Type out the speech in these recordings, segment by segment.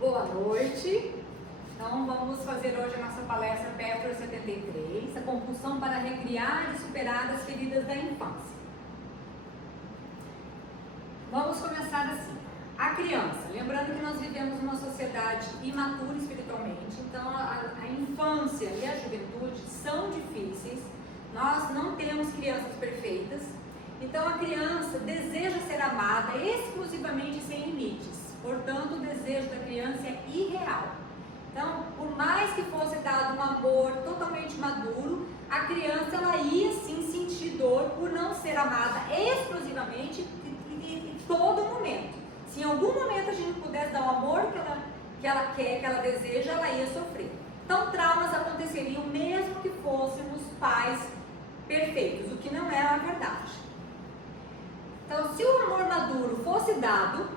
Boa noite. Então, vamos fazer hoje a nossa palestra Petro 73, a compulsão para recriar e superar as feridas da infância. Vamos começar assim. A criança, lembrando que nós vivemos numa sociedade imatura espiritualmente, então a infância e a juventude são difíceis, nós não temos crianças perfeitas, então a criança deseja ser amada exclusivamente sem limites, portanto o desejo da criança é irreal. Então, por mais que fosse dado um amor totalmente maduro, a criança ela ia sim sentir dor por não ser amada exclusivamente em todo momento. Se em algum momento a gente pudesse dar o amor que ela quer, que ela deseja, ela ia sofrer. Então, traumas aconteceriam mesmo que fôssemos pais perfeitos, o que não é a verdade. Então, se o amor maduro fosse dado,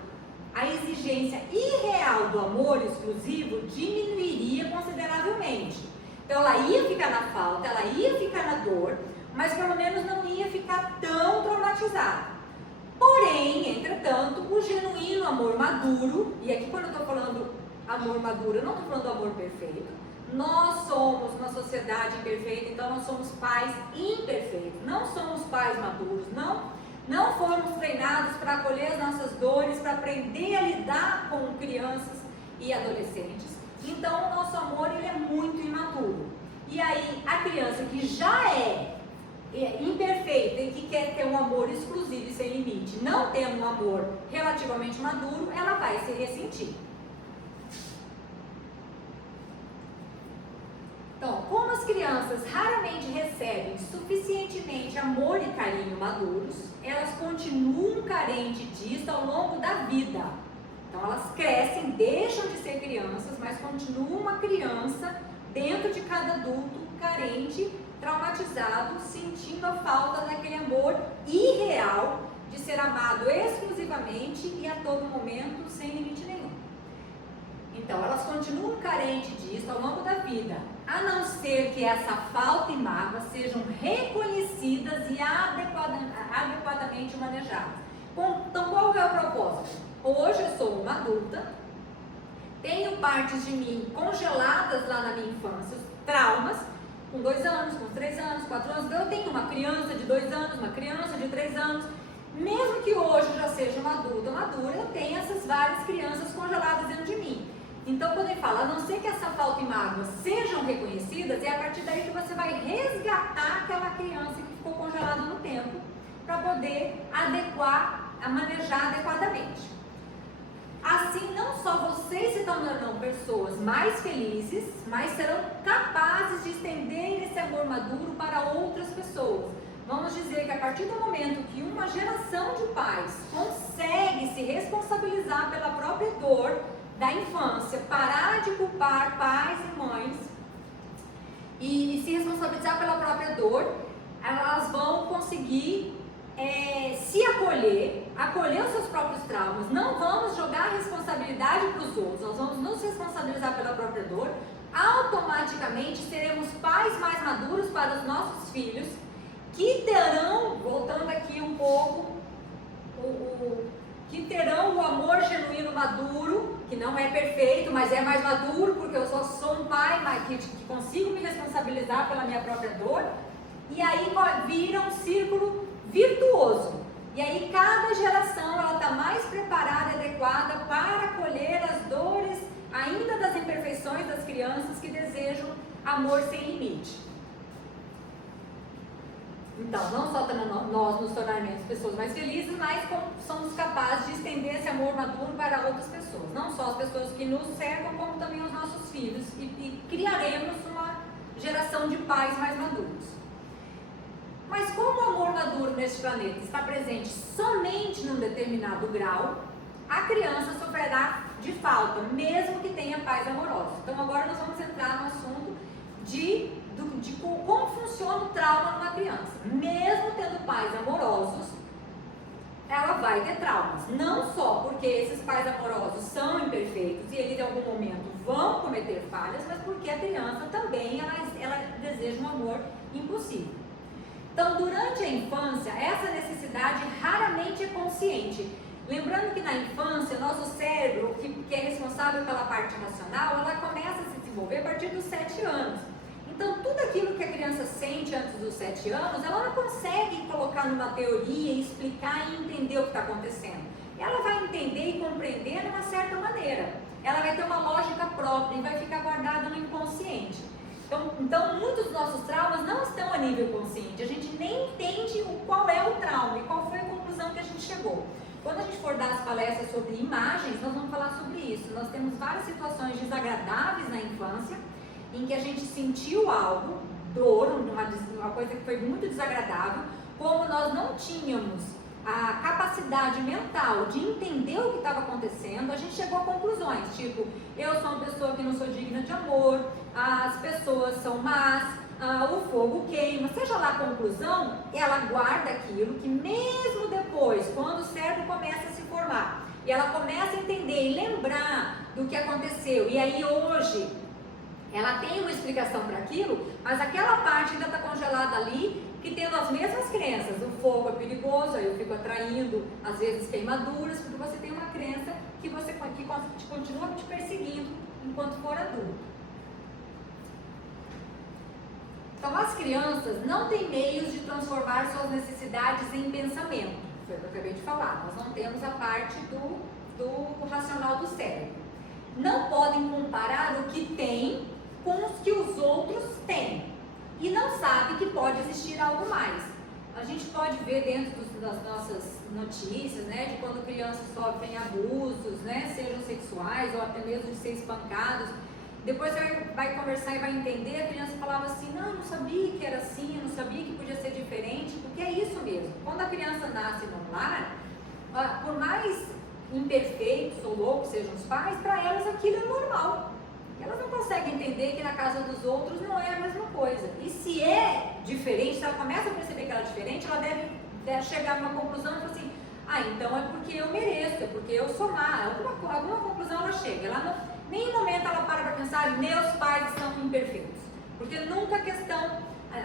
a exigência irreal do amor exclusivo diminuiria consideravelmente. Então, ela ia ficar na falta, ela ia ficar na dor, mas pelo menos não ia ficar tão traumatizada. Porém, entretanto, o genuíno amor maduro, e aqui quando eu estou falando amor maduro, eu não estou falando do amor perfeito, nós somos uma sociedade imperfeita, então nós somos pais imperfeitos, não somos pais maduros, não fomos treinados para acolher as nossas dores, para aprender a lidar com crianças e adolescentes. Então, o nosso amor ele é muito imaturo. E aí, a criança que já é imperfeita e que quer ter um amor exclusivo e sem limite, não tendo um amor relativamente maduro, ela vai se ressentir. Então, como as crianças raramente recebem suficientemente amor e carinho maduros, elas continuam carentes disso ao longo da vida. Então, elas crescem, deixam de ser crianças, mas continuam uma criança dentro de cada adulto carente, traumatizado, sentindo a falta daquele amor irreal de ser amado exclusivamente e a todo momento, sem limite nenhum. Então, elas continuam carentes disso ao longo da vida, a não ser que essa falta e mágoa sejam reconhecidas e adequadamente manejadas. Então, qual é o propósito? Hoje eu sou uma adulta, tenho partes de mim congeladas lá na minha infância, traumas, com 2 anos, com 3 anos, 4 anos, eu tenho uma criança de 2 anos, uma criança de 3 anos, mesmo que hoje eu já seja uma adulta madura, eu tenho essas várias crianças congeladas dentro de mim. Então, quando ele fala, a não ser que essa falta e mágoa sejam reconhecidas, é a partir daí que você vai resgatar aquela criança que ficou congelada no tempo, para poder manejar adequadamente. Assim, não só vocês se tornarão pessoas mais felizes, mas serão capazes de estender esse amor maduro para outras pessoas. Vamos dizer que a partir do momento que uma geração de pais consegue se responsabilizar pela própria dor da infância, parar de culpar pais e mães e se responsabilizar pela própria dor, elas vão conseguir se acolher os seus próprios traumas. Não vamos jogar a responsabilidade para os outros, nós vamos nos responsabilizar pela própria dor. Automaticamente seremos pais mais maduros para os nossos filhos, que terão, voltando aqui um pouco, que terão o amor genuíno maduro, que não é perfeito, mas é mais maduro, porque eu só sou um pai que consigo me responsabilizar pela minha própria dor, e aí vira um círculo virtuoso. E aí cada geração ela está mais preparada e adequada para acolher as dores ainda das imperfeições das crianças que desejam amor sem limite. Então, não só nós nos tornaremos pessoas mais felizes, mas somos capazes de estender esse amor maduro para outras pessoas. Não só as pessoas que nos cercam, como também os nossos filhos. E criaremos uma geração de pais mais maduros. Mas como o amor maduro neste planeta está presente somente num determinado grau, a criança sofrerá de falta, mesmo que tenha pais amorosos. Então agora nós vamos entrar no assunto de como funciona o trauma numa criança. Mesmo tendo pais amorosos, ela vai ter traumas. Não só porque esses pais amorosos são imperfeitos e eles em algum momento vão cometer falhas, mas porque a criança também ela deseja um amor impossível. Então, durante a infância, essa necessidade raramente Lembrando que na infância, nosso cérebro, que é responsável pela parte racional, ela começa a se desenvolver a partir dos 7 anos. Então, tudo aquilo que a criança sente antes dos 7 anos, ela não consegue colocar numa teoria, explicar e entender o que está acontecendo. Ela vai entender e compreender de uma certa maneira. Ela vai ter uma lógica própria e vai ficar guardada no inconsciente. Então, muitos dos nossos traumas não estão a nível consciente. A gente nem entende qual é o trauma e qual foi a conclusão que a gente chegou. Quando a gente for dar as palestras sobre imagens, nós vamos falar sobre isso. Nós temos várias situações desagradáveis na infância, em que a gente sentiu algo, dor, uma coisa que foi muito desagradável, como nós não tínhamos a capacidade mental de entender o que estava acontecendo, a gente chegou a conclusões, tipo, eu sou uma pessoa que não sou digna de amor, as pessoas são más, o fogo queima, seja lá a conclusão, ela guarda aquilo que mesmo depois, quando o cérebro começa a se formar, e ela começa a entender e lembrar do que aconteceu, e aí hoje ela tem uma explicação para aquilo, mas aquela parte ainda está congelada ali, que tendo as mesmas crenças, o fogo é perigoso, aí eu fico atraindo, às vezes, queimaduras, porque você tem uma crença que continua te perseguindo enquanto for adulto. Então, as crianças não têm meios de transformar suas necessidades em pensamento, foi o que eu acabei de falar, nós não temos a parte do racional do cérebro. Não podem comparar o que tem com os que os outros têm. E não sabe que pode existir algo mais. A gente pode ver dentro das nossas notícias, né, de quando crianças sofrem abusos, né, sejam sexuais ou até mesmo de ser espancados. Depois você vai conversar e vai entender, a criança falava assim, não, eu não sabia que era assim, eu não sabia que podia ser diferente, porque é isso mesmo. Quando a criança nasce num lar, por mais imperfeitos ou loucos sejam os pais, para elas aquilo é normal. Elas não conseguem entender que na casa dos outros não é a mesma coisa. E se é diferente, se ela começa a perceber que ela é diferente, ela deve chegar a uma conclusão e falar assim, então é porque eu mereço, é porque eu sou má. Alguma conclusão ela chega. Ela não, nenhum momento ela para pensar, meus pais são imperfeitos. Porque nunca a questão,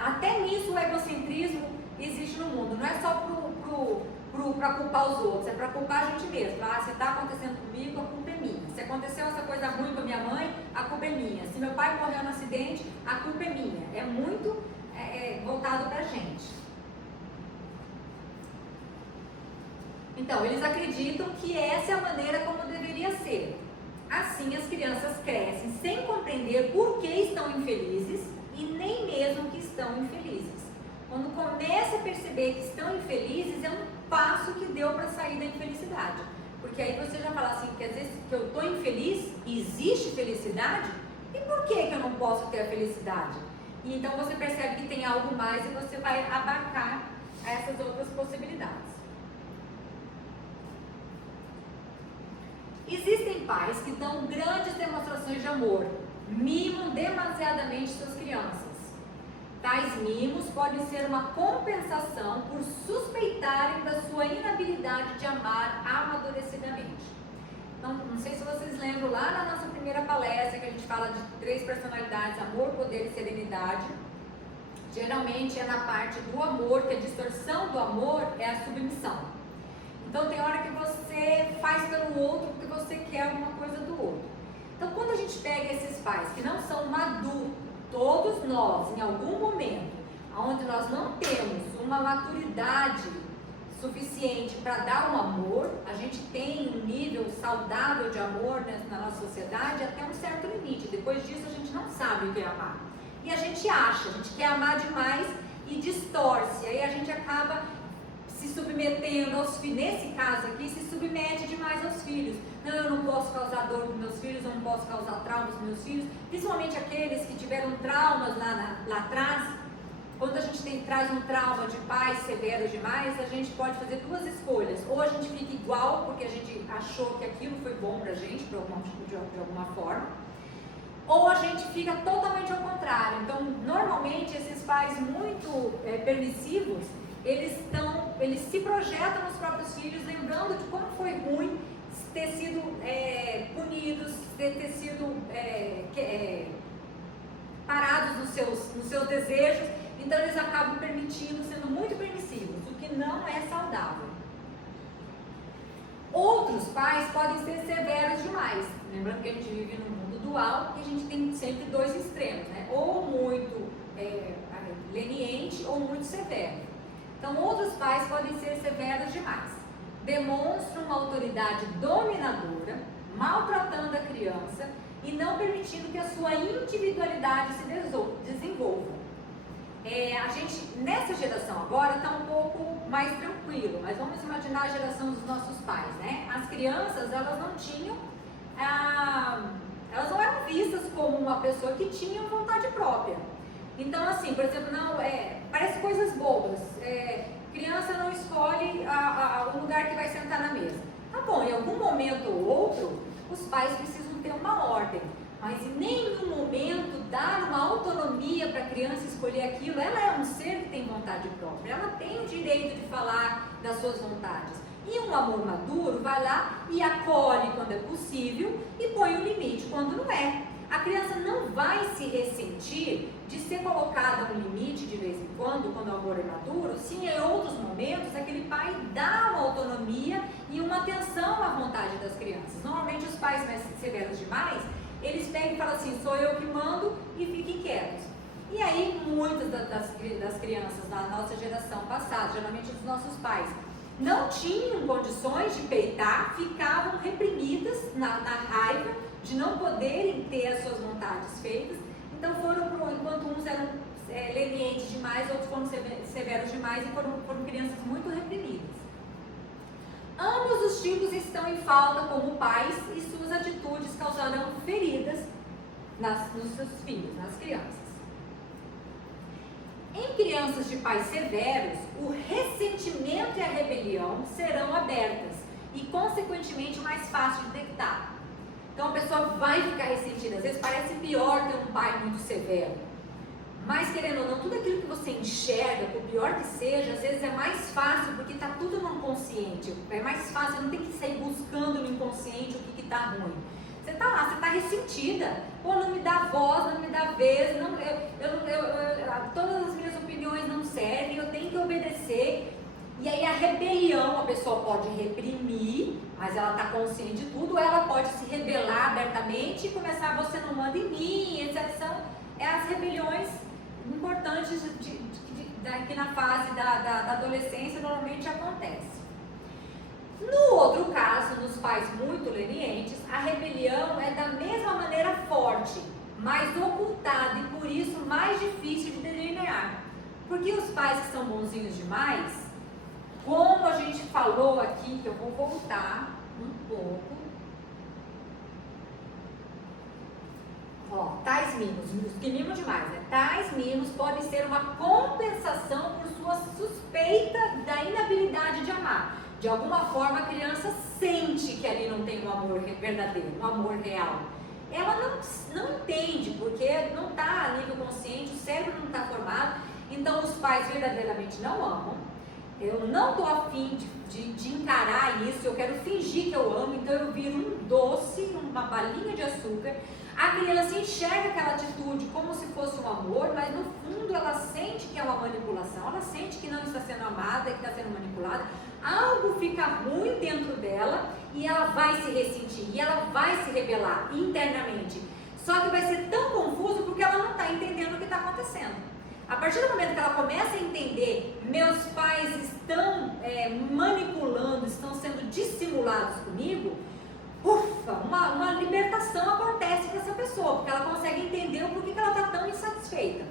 até nisso o egocentrismo existe no mundo. Não é só para culpar os outros, é para culpar a gente mesmo. Se está acontecendo comigo, a culpa é minha. Se aconteceu essa coisa ruim com a minha mãe, a culpa é minha. Se meu pai morreu no acidente, a culpa é minha. É muito voltado para a gente. Então, eles acreditam que essa é a maneira como deveria ser. Assim, as crianças crescem sem compreender por que estão infelizes e nem mesmo que estão infelizes. Quando começa a perceber que estão infelizes, é um passo que deu para sair da infelicidade. Porque aí você já fala assim, que às vezes que eu estou infeliz, existe felicidade? E por que eu não posso ter a felicidade? E então você percebe que tem algo mais e você vai abarcar essas outras possibilidades. Existem pais que dão grandes demonstrações de amor, mimam demasiadamente suas crianças. Tais mimos podem ser uma compensação por suspeitarem da sua inabilidade de amar amadurecidamente. Então, não sei se vocês lembram lá na nossa primeira palestra que a gente fala de 3 personalidades, amor, poder e serenidade. Geralmente é na parte do amor, que a distorção do amor é a submissão. Então tem hora que você faz pelo outro porque você quer alguma coisa do outro. Então quando a gente pega esses pais que não são maduros, todos nós, em algum momento, onde nós não temos uma maturidade suficiente para dar um amor, a gente tem um nível saudável de amor na nossa sociedade até um certo limite. Depois disso a gente não sabe o que é amar. E a gente acha, a gente quer amar demais e distorce. Aí a gente acaba se submetendo aos filhos. Nesse caso aqui, se submete demais aos filhos. Não, eu não posso causar dor para meus filhos, eu não posso causar traumas para meus filhos. Principalmente aqueles que tiveram traumas lá atrás. Quando a gente traz um trauma de pais severos demais, a gente pode fazer 2 escolhas. Ou a gente fica igual, porque a gente achou que aquilo foi bom pra gente, de alguma forma. Ou a gente fica totalmente ao contrário. Então, normalmente, esses pais muito permissivos, eles se projetam nos próprios filhos, lembrando de como foi ruim ter sido punidos, ter sido parados nos seus desejos. Então eles acabam permitindo, sendo muito permissivos, o que não é saudável. Outros pais podem ser severos demais. Lembrando que a gente vive num mundo dual e a gente tem sempre dois extremos, né? Ou muito leniente ou muito severo. Então, outros pais podem ser severos demais. Demonstram uma autoridade dominadora, maltratando a criança e não permitindo que a sua individualidade se desenvolva. A gente, nessa geração agora, está um pouco mais tranquilo, mas vamos imaginar a geração dos nossos pais, né? As crianças, elas não tinham, elas não eram vistas como uma pessoa que tinha vontade própria. Então, assim, por exemplo, parece coisas bobas. Criança não escolhe o lugar que vai sentar na mesa. Tá bom, em algum momento ou outro, os pais precisam ter uma ordem. Mas em nenhum momento dar uma autonomia para a criança escolher aquilo. Ela é um ser que tem vontade própria, ela tem o direito de falar das suas vontades. E um amor maduro vai lá e acolhe quando é possível e põe o limite quando não é. A criança não vai se ressentir de ser colocada um limite de vez em quando o amor é maduro, se em outros momentos aquele pai dá uma autonomia e uma atenção à vontade das crianças. Normalmente os pais mais severos demais, eles pegam e falam assim, sou eu que mando e fiquem quietos. E aí muitas das crianças da nossa geração passada, geralmente dos nossos pais, não tinham condições de peitar, ficavam reprimidas na raiva de não poderem ter as suas vontades feitas. Então enquanto uns eram lenientes demais, outros foram severos demais e foram crianças muito reprimidas. Ambos os tipos estão em falta como pais e suas atitudes causarão feridas nos seus filhos, nas crianças. Em crianças de pais severos, o ressentimento e a rebelião serão abertas e, consequentemente, mais fácil de detectar. Então a pessoa vai ficar ressentida. Às vezes parece pior ter um pai muito severo. Mas, querendo ou não, tudo aquilo que você enxerga, por pior que seja, às vezes é mais fácil, porque está tudo no inconsciente. É mais fácil, não tem que sair buscando no inconsciente o que está ruim. Você está lá, você está ressentida. Pô, não me dá voz, não me dá vez, todas as minhas opiniões não servem, eu tenho que obedecer. E aí a rebelião, a pessoa pode reprimir, mas ela está consciente de tudo, ou ela pode se rebelar abertamente e começar, você não manda em mim, etc. São as rebeliões importantes que na fase da adolescência normalmente acontece. No outro caso, nos pais muito lenientes, a rebelião é da mesma maneira forte, mais ocultada e por isso mais difícil de delinear. Porque os pais que são bonzinhos demais, como a gente falou aqui, que eu vou voltar um pouco. Tais mimos, os que mimam demais, né? Tais mimos podem ser uma compensação por sua suspeita da inabilidade de amar. De alguma forma a criança sente que ali não tem um amor verdadeiro, um amor real. Ela não entende, porque não está a nível consciente, o cérebro não está formado, então os pais verdadeiramente não amam. Eu não estou afim de encarar isso, eu quero fingir que eu amo, então eu viro um doce, uma balinha de açúcar. A criança enxerga aquela atitude como se fosse um amor, mas no fundo ela sente que é uma manipulação, ela sente que não está sendo amada, que está sendo manipulada. Algo fica ruim dentro dela e ela vai se ressentir, e ela vai se rebelar internamente. Só que vai ser tão confuso porque ela não está entendendo o que está acontecendo. A partir do momento que ela começa a entender, meus pais estão manipulando, estão sendo dissimulados comigo, ufa, uma libertação acontece para essa pessoa, porque ela consegue entender o porquê que ela está tão insatisfeita.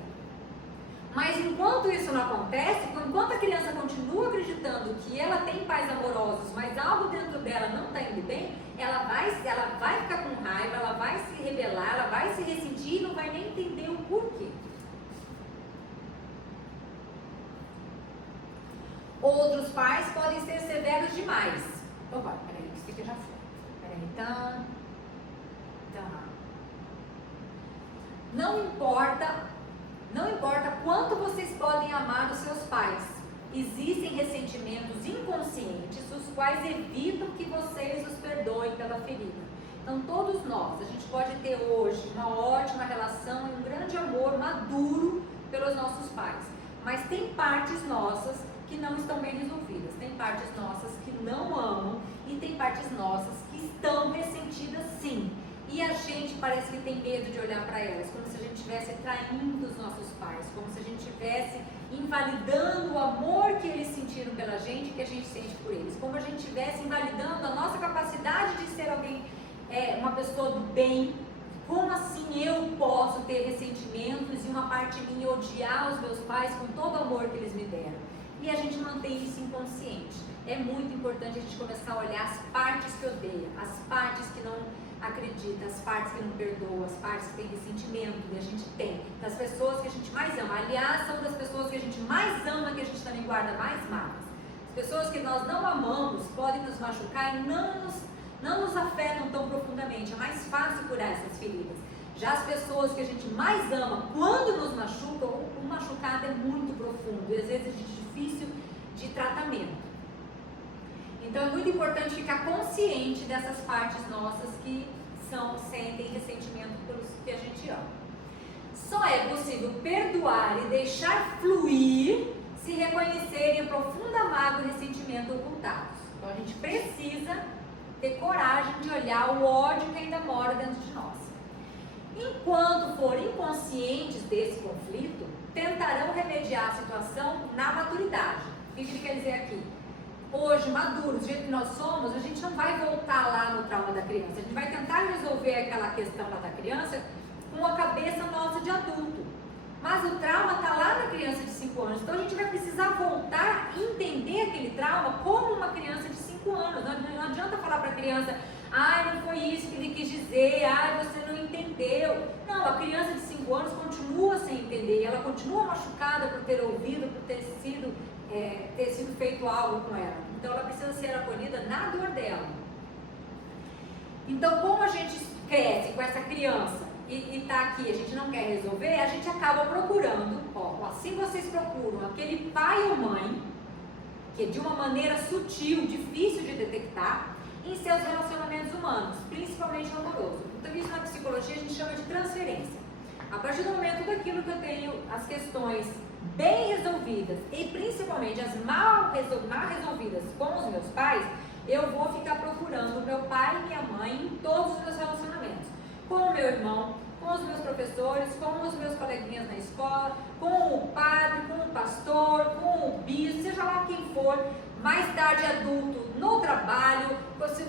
Mas enquanto isso não acontece, enquanto a criança continua acreditando que ela tem pais amorosos, mas algo dentro dela não está indo bem, ela vai ficar com raiva, ela vai se rebelar, ela vai se ressentir e não vai nem entender o porquê. Outros pais podem ser severos demais. Opa, peraí, isso aqui já foi. Peraí, então. Não importa quanto vocês podem amar os seus pais. Existem ressentimentos inconscientes, os quais evitam que vocês os perdoem pela ferida. Então, todos nós, a gente pode ter hoje uma ótima relação e um grande amor maduro pelos nossos pais. Mas tem partes nossas que não estão bem resolvidas, tem partes nossas que não amam E tem partes nossas que estão ressentidas sim. E a gente parece que tem medo de olhar para elas, como se a gente estivesse traindo os nossos pais, como se a gente estivesse invalidando o amor que eles sentiram pela gente, que a gente sente por eles, como a gente estivesse invalidando a nossa capacidade de ser alguém, uma pessoa do bem. Como assim eu posso ter ressentimentos e uma parte minha odiar os meus pais com todo o amor que eles me deram? E a gente mantém isso inconsciente. É muito importante a gente começar a olhar as partes que odeiam, as partes que não acredita, as partes que não perdoam, as partes que têm ressentimento, e a gente tem, das pessoas que a gente mais ama. Aliás, são das pessoas que a gente mais ama que a gente também guarda mais mágoas. As pessoas que nós não amamos podem nos machucar e não nos afetam tão profundamente. É mais fácil curar essas feridas. Já as pessoas que a gente mais ama, quando nos machucam, o machucado é muito profundo e às vezes é difícil de tratamento. Então é muito importante ficar consciente dessas partes nossas que sentem ressentimento pelos que a gente ama. Só é possível perdoar e deixar fluir se reconhecerem a profunda mágoa e ressentimento ocultados. Então a gente precisa ter coragem de olhar o ódio que ainda mora dentro de nós. Enquanto forem inconscientes desse conflito, tentarão remediar a situação na maturidade. O que ele quer dizer aqui? Hoje, maduros, do jeito que nós somos, a gente não vai voltar lá no trauma da criança. A gente vai tentar resolver aquela questão lá da criança com a cabeça nossa de adulto. Mas o trauma está lá na criança de 5 anos. Então a gente vai precisar voltar e entender aquele trauma como uma criança de 5 anos. Não adianta falar para a criança, não foi isso que ele quis dizer, você não entendeu. Não, a criança de 5 anos continua sem entender. Ela continua machucada por ter ouvido, por ter sido feito algo com ela. Então ela precisa ser acolhida na dor dela. Então, como a gente cresce com essa criança e está aqui, a gente não quer resolver, a gente acaba procurando, assim vocês procuram aquele pai ou mãe, que de uma maneira sutil, difícil de detectar, em seus relacionamentos humanos, principalmente amoroso. Então isso na psicologia a gente chama de transferência. A partir do momento daquilo que eu tenho as questões bem resolvidas e principalmente as mal resolvidas com os meus pais, eu vou ficar procurando meu pai e minha mãe em todos os meus relacionamentos. Com o meu irmão, com os meus professores, com os meus coleguinhas na escola, com o padre, com o pastor, com o bispo, seja lá quem for, mais tarde adulto, no trabalho,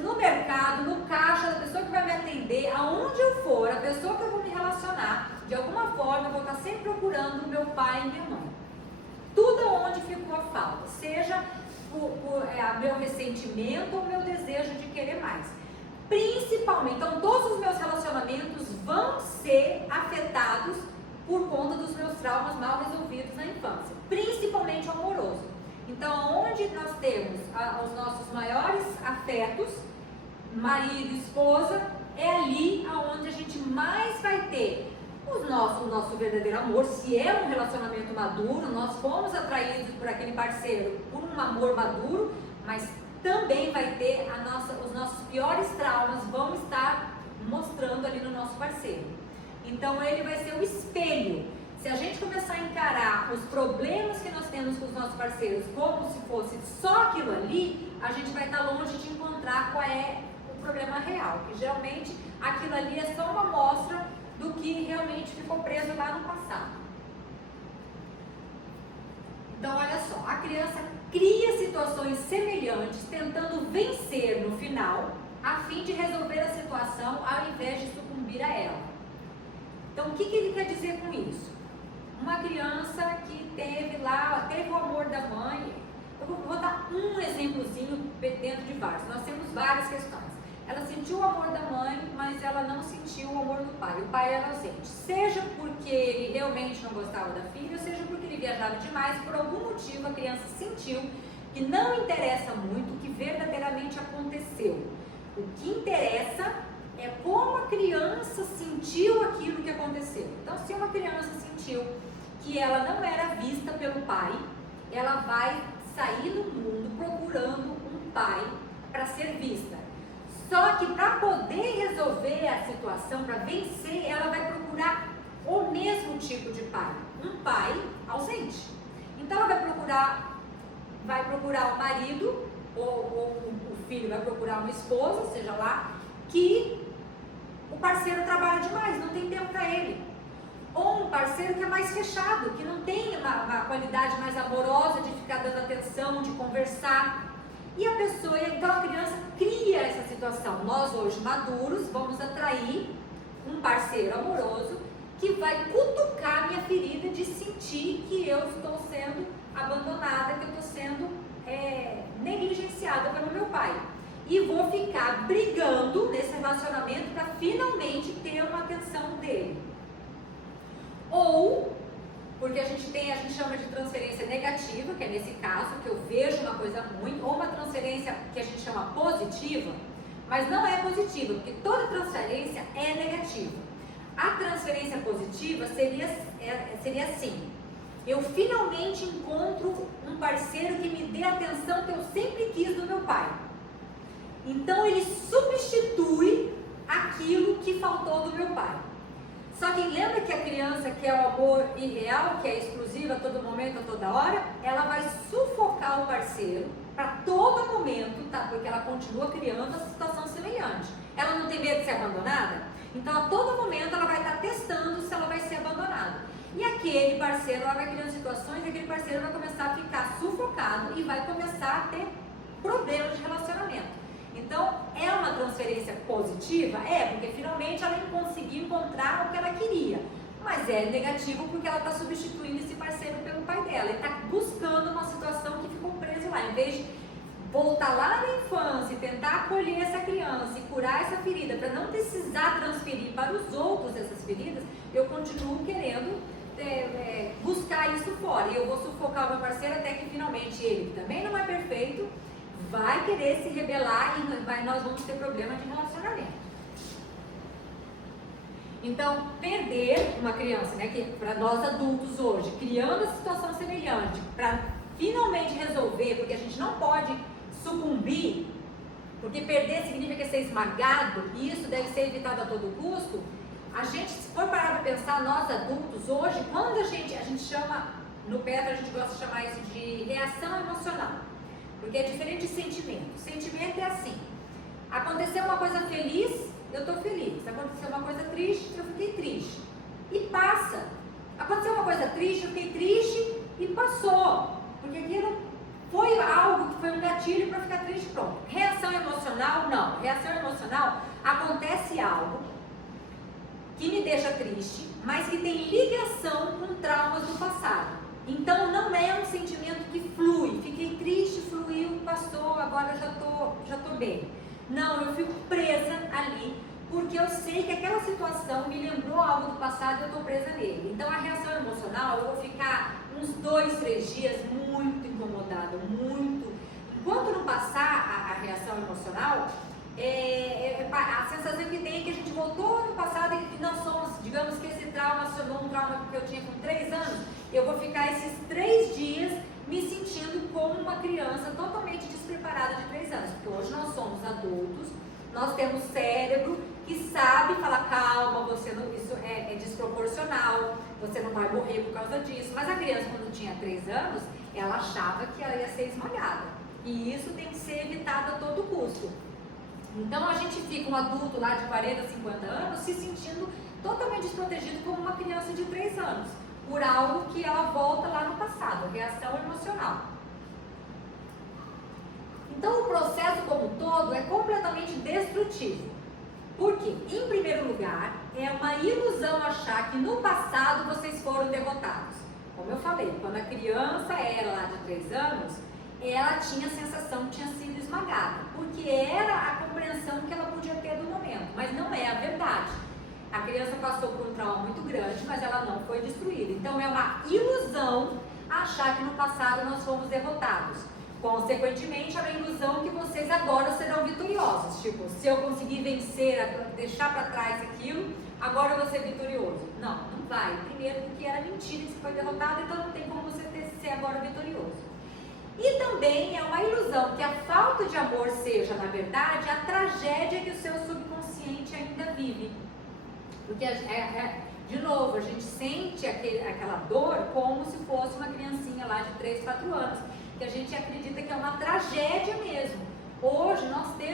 no mercado, no caixa, a pessoa que vai me atender, aonde eu for, a pessoa que eu vou me relacionar, de alguma forma eu vou estar sempre procurando meu pai e minha mãe. Tudo onde ficou a falta, seja por meu ressentimento ou meu desejo de querer mais. Principalmente, então todos os meus relacionamentos vão ser afetados por conta dos meus traumas mal resolvidos na infância, principalmente o amoroso. Então, onde nós temos os nossos maiores afetos, marido e esposa, é ali aonde a gente mais vai ter o nosso verdadeiro amor. Se é um relacionamento maduro, nós fomos atraídos por aquele parceiro por um amor maduro, mas também vai ter os nossos piores traumas vão estar mostrando ali no nosso parceiro. Então ele vai ser o espelho. Se a gente começar a encarar os problemas que nós temos com os nossos parceiros como se fosse só aquilo ali, a gente vai estar longe de encontrar qual é o problema real, que geralmente aquilo ali é só uma amostra do que realmente ficou preso lá no passado. Então olha só, a criança cria situações semelhantes tentando vencer no final a fim de resolver a situação ao invés de sucumbir a ela. Então o que ele quer dizer com isso? Uma criança que teve o amor da mãe, eu vou dar um exemplozinho dentro de vários, nós temos várias questões. Ela sentiu o amor da mãe, mas ela não sentiu o amor do pai. O pai era ausente. Seja porque ele realmente não gostava da filha, ou seja porque ele viajava demais, por algum motivo a criança sentiu que não interessa muito o que verdadeiramente aconteceu. O que interessa é como a criança sentiu aquilo que aconteceu. Então, se uma criança sentiu que ela não era vista pelo pai, ela vai sair no mundo procurando um pai para ser vista. Só que para poder resolver a situação, para vencer, ela vai procurar o mesmo tipo de pai, um pai ausente. Então ela vai procurar o marido ou o filho filho vai procurar uma esposa, seja lá, que o parceiro trabalha demais, não tem tempo para ele. Ou um parceiro que é mais fechado, que não tem uma qualidade mais amorosa de ficar dando atenção, de conversar. E a pessoa, então a criança cria essa situação. Nós hoje maduros vamos atrair um parceiro amoroso que vai cutucar minha ferida de sentir que eu estou sendo abandonada, que eu estou sendo negligenciada pelo meu pai. E vou ficar brigando nesse relacionamento para finalmente ter uma atenção dele. Ou, porque a gente chama de transferência negativa, que é nesse caso, que eu vejo uma coisa ruim, ou uma transferência que a gente chama positiva, mas não é positiva, porque toda transferência é negativa. A transferência positiva seria assim: eu finalmente encontro um parceiro que me dê a atenção que eu sempre quis do meu pai. Então ele substitui aquilo que faltou do meu pai. Só que lembra que a criança quer o amor irreal, que é exclusivo a todo momento, a toda hora? Ela vai sufocar o parceiro para todo momento, tá? Porque ela continua criando essa situação semelhante. Ela não tem medo de ser abandonada? Então a todo momento ela vai estar testando se ela vai ser abandonada. E aquele parceiro, ela vai criando situações e aquele parceiro vai começar a ficar sufocado e vai começar a ter problemas de relacionamento. Então, é uma transferência positiva? É, porque finalmente ela conseguiu encontrar o que ela queria. Mas é negativo porque ela está substituindo esse parceiro pelo pai dela. Ele está buscando uma situação que ficou preso lá. Em vez de voltar lá na infância e tentar acolher essa criança e curar essa ferida, para não precisar transferir para os outros essas feridas, eu continuo querendo buscar isso fora. E eu vou sufocar o meu parceiro até que finalmente ele, que também não é perfeito, vai querer se rebelar e nós vamos ter problema de relacionamento. Então, perder uma criança, né, que para nós adultos hoje, criando a situação semelhante, para finalmente resolver, porque a gente não pode sucumbir, porque perder significa ser esmagado, e isso deve ser evitado a todo custo. A gente, se for parar para pensar, nós adultos hoje, quando a gente chama, no PET a gente gosta de chamar isso de reação emocional. Porque é diferente de sentimento. Sentimento é assim: aconteceu uma coisa feliz, eu estou feliz. Aconteceu uma coisa triste, eu fiquei triste. E passa. Aconteceu uma coisa triste, eu fiquei triste e passou. Porque aquilo foi algo que foi um gatilho para ficar triste, pronto. Reação emocional, não. Reação emocional, acontece algo que me deixa triste, mas que tem ligação com traumas do passado. Então não é um sentimento que flui, fiquei triste, fluiu, passou, agora já tô bem. Não, eu fico presa ali, porque eu sei que aquela situação me lembrou algo do passado e eu estou presa nele. Então a reação emocional, eu vou ficar uns 2, 3 dias muito incomodada, muito. Enquanto não passar a reação emocional, a sensação que tem é que a gente voltou no passado e nós somos, digamos que esse trauma se tornou um trauma que eu tinha com 3 anos, eu vou ficar esses 3 dias me sentindo como uma criança totalmente despreparada de 3 anos, porque hoje nós somos adultos, nós temos cérebro que sabe falar, calma, você não, isso é desproporcional, você não vai morrer por causa disso. Mas a criança, quando tinha 3 anos, ela achava que ela ia ser esmagada, e isso tem que ser evitado a todo custo. Então a gente fica um adulto lá de 40, 50 anos se sentindo totalmente desprotegido como uma criança de 3 anos, por algo que ela volta lá no passado, reação emocional. Então o processo como um todo é completamente destrutivo. Por quê? Em primeiro lugar, é uma ilusão achar que no passado vocês foram derrotados. Como eu falei, quando a criança era lá de 3 anos, ela tinha a sensação que tinha sido esmagada, porque era a compreensão que ela podia ter do momento, mas não é a verdade. A criança passou por um trauma muito grande, mas ela não foi destruída. Então é uma ilusão achar que no passado nós fomos derrotados. Consequentemente, é uma ilusão que vocês agora serão vitoriosos. Tipo, se eu conseguir vencer, deixar para trás aquilo, agora eu vou ser vitorioso. Não, não vai. Primeiro porque era mentira que você foi derrotado, então não tem como você ser agora vitorioso. E também é uma ilusão que a falta de amor seja, na verdade, a tragédia que o seu subconsciente ainda vive. Porque, de novo, a gente sente aquela dor como se fosse uma criancinha lá de 3, 4 anos, que a gente acredita que é uma tragédia mesmo. Hoje nós temos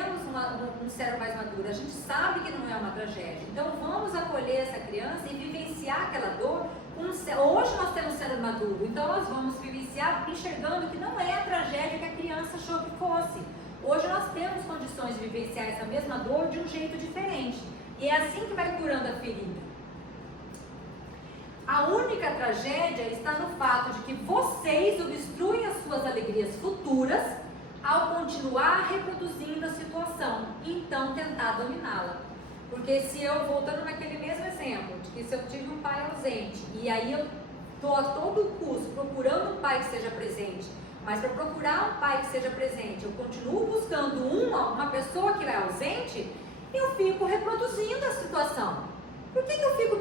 cérebro mais maduro, a gente sabe que não é uma tragédia. Então vamos acolher essa criança e vivenciar aquela dor. Hoje nós temos cérebro maduro, então nós vamos vivenciar enxergando que não é a tragédia que a criança achou que fosse. Hoje nós temos condições de vivenciar essa mesma dor de um jeito diferente. E é assim que vai curando a ferida. A única tragédia está no fato de que vocês obstruem as suas alegrias futuras ao continuar reproduzindo a situação e então tentar dominá-la. Porque se eu, voltando naquele mesmo exemplo, de que se eu tive um pai ausente e aí eu estou a todo custo procurando um pai que seja presente, mas para procurar um pai que seja presente, eu continuo buscando uma pessoa que é ausente, eu fico reproduzindo a situação. Por que eu fico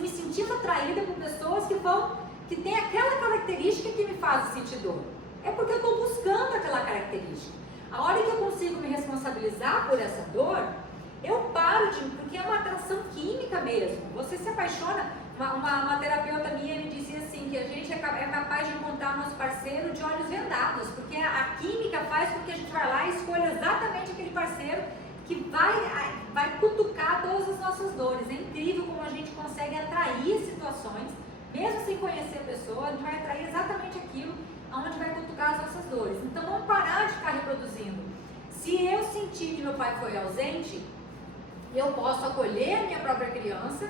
me sentindo atraída por pessoas que têm aquela característica que me faz sentir dor? É porque eu estou buscando aquela característica. A hora que eu consigo me responsabilizar por essa dor, eu paro porque é uma atração química mesmo. Você se apaixona. Uma terapeuta minha me dizia assim, que a gente é capaz de encontrar nosso parceiro de olhos vendados, porque a química faz com que a gente vá lá e escolha exatamente aquele parceiro que vai cutucar todas as nossas dores. É incrível como a gente consegue atrair situações, mesmo sem conhecer a pessoa, a gente vai atrair exatamente aquilo onde vai cutucar as nossas dores. Então vamos parar de ficar reproduzindo. Se eu sentir que meu pai foi ausente, eu posso acolher a minha própria criança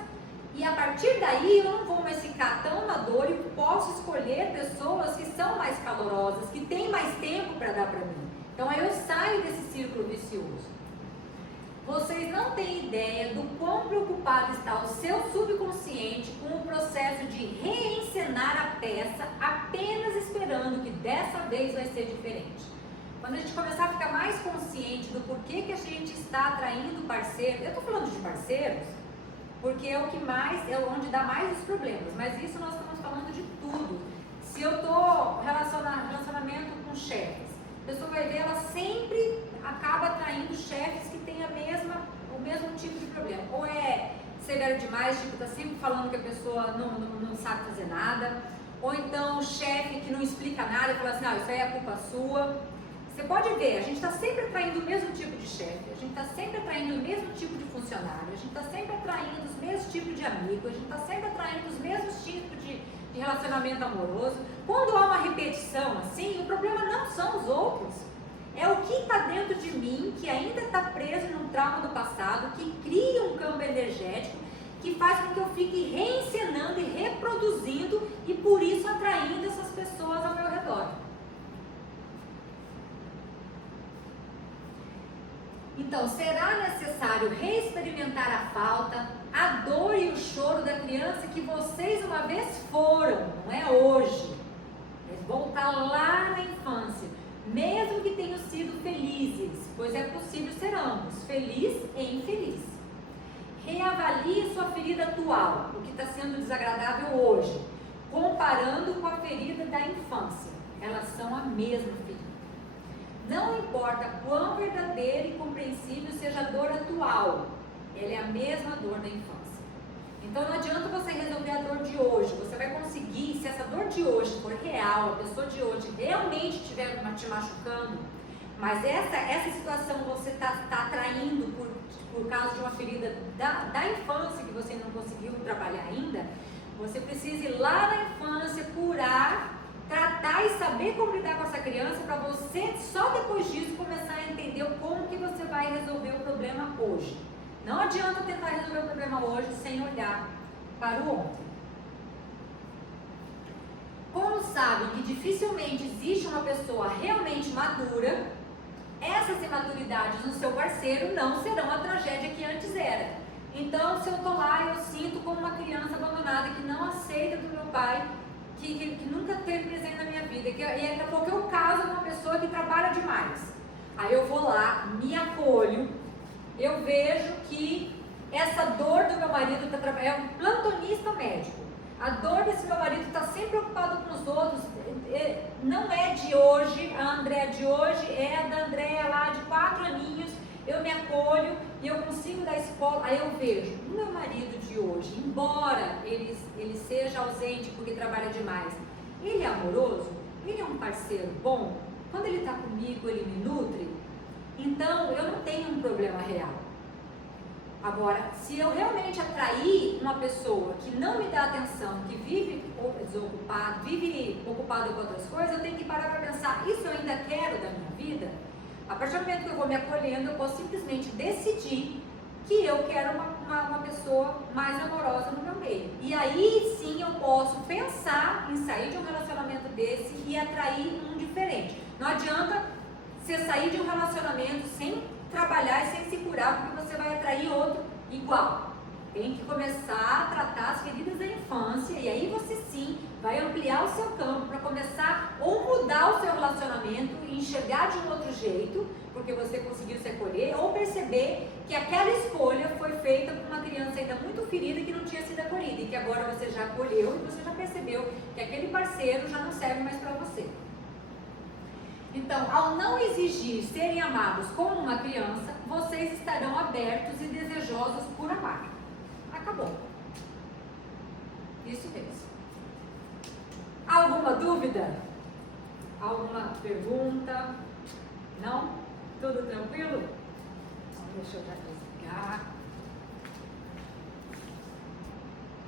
e a partir daí eu não vou mais ficar tão na dor e posso escolher pessoas que são mais calorosas, que têm mais tempo para dar para mim. Então aí eu saio desse círculo vicioso. Vocês não têm ideia do quão preocupado está o seu subconsciente com o processo de reencenar a peça, apenas esperando que dessa vez vai ser diferente. Quando a gente começar a ficar mais consciente do porquê que a gente está atraindo parceiros, eu estou falando de parceiros, porque é o que mais, é onde dá mais os problemas, mas isso nós estamos falando de tudo. Se eu estou relacionamento com chefes, a pessoa vai ver, ela sempre acaba atraindo chefes que têm o mesmo tipo de problema. Ou é severo demais, tipo, tá sempre falando que a pessoa não sabe fazer nada. Ou então o chefe que não explica nada e fala assim, não, isso aí é culpa sua. Você pode ver, a gente está sempre atraindo o mesmo tipo de chefe, a gente está sempre atraindo o mesmo tipo de funcionário, a gente está sempre atraindo os mesmos tipos de amigos, a gente está sempre atraindo os mesmos tipos de relacionamento amoroso. Quando há uma repetição assim, o problema não são os outros, é o que está dentro de mim, que ainda está preso num trauma do passado, que cria um campo energético, que faz com que eu fique reencenando e reproduzindo e por isso atraindo essas pessoas ao meu redor. Então, será necessário reexperimentar a falta, a dor e o choro da criança que vocês uma vez foram, não é hoje. É voltar lá na infância, mesmo que tenham sido felizes, pois é possível ser ambos, feliz e infeliz. Reavalie sua ferida atual, o que está sendo desagradável hoje, comparando com a ferida da infância. Elas são a mesma ferida. Não importa quão verdadeira e compreensível seja a dor atual, ela é a mesma dor da infância. Então não adianta você resolver a dor de hoje, você vai conseguir, se essa dor de hoje for real, a pessoa de hoje realmente estiver te machucando, mas essa situação você está atraindo por causa de uma ferida da infância que você não conseguiu trabalhar ainda, você precisa ir lá na infância, curar, tratar e saber como lidar com essa criança para você, só depois disso, começar a entender como que você vai resolver o problema hoje. Não adianta tentar resolver o problema hoje sem olhar para o ontem. Como sabem que dificilmente existe uma pessoa realmente madura, essas imaturidades no seu parceiro não serão a tragédia que antes era. Então, se eu estou lá, eu sinto como uma criança abandonada que não aceita do meu pai, que nunca teve presente na minha vida, e daqui a pouco eu caso com uma pessoa que trabalha demais. Aí eu vou lá, me acolho, eu vejo que essa dor do meu marido é um plantonista médico. A dor desse meu marido está sempre ocupado com os outros, não é de hoje, a Andréa de hoje é a da Andréa lá de 4 aninhos, eu me acolho e eu consigo dar escola. Aí eu vejo o meu marido de hoje, embora ele seja ausente porque trabalha demais, ele é amoroso, ele é um parceiro bom, quando ele está comigo ele me nutre. Então eu não tenho um um problema real. Agora, se eu realmente atrair uma pessoa que não me dá atenção, que vive desocupado, vive ocupado com outras coisas, eu tenho que parar para pensar, isso eu ainda quero da minha vida? A partir do momento que eu vou me acolhendo, eu posso simplesmente decidir que eu quero uma pessoa mais amorosa no meu meio. E aí sim eu posso pensar em sair de um relacionamento desse e atrair um diferente. Não adianta você sair de um relacionamento sem trabalhar e sem se curar, porque você vai atrair outro igual. Tem que começar a tratar as feridas da infância e aí você sim vai ampliar o seu campo para começar ou mudar o seu relacionamento e enxergar de um outro jeito, porque você conseguiu se acolher, ou perceber que aquela escolha foi feita por uma criança ainda muito ferida que não tinha sido acolhida e que agora você já acolheu e você já percebeu que aquele parceiro já não serve mais para você. Então, ao não exigir serem amados como uma criança, vocês estarão abertos e desejosos por amar. Acabou. Isso mesmo. Alguma dúvida? Alguma pergunta? Não? Tudo tranquilo? Então, deixa eu já desligar.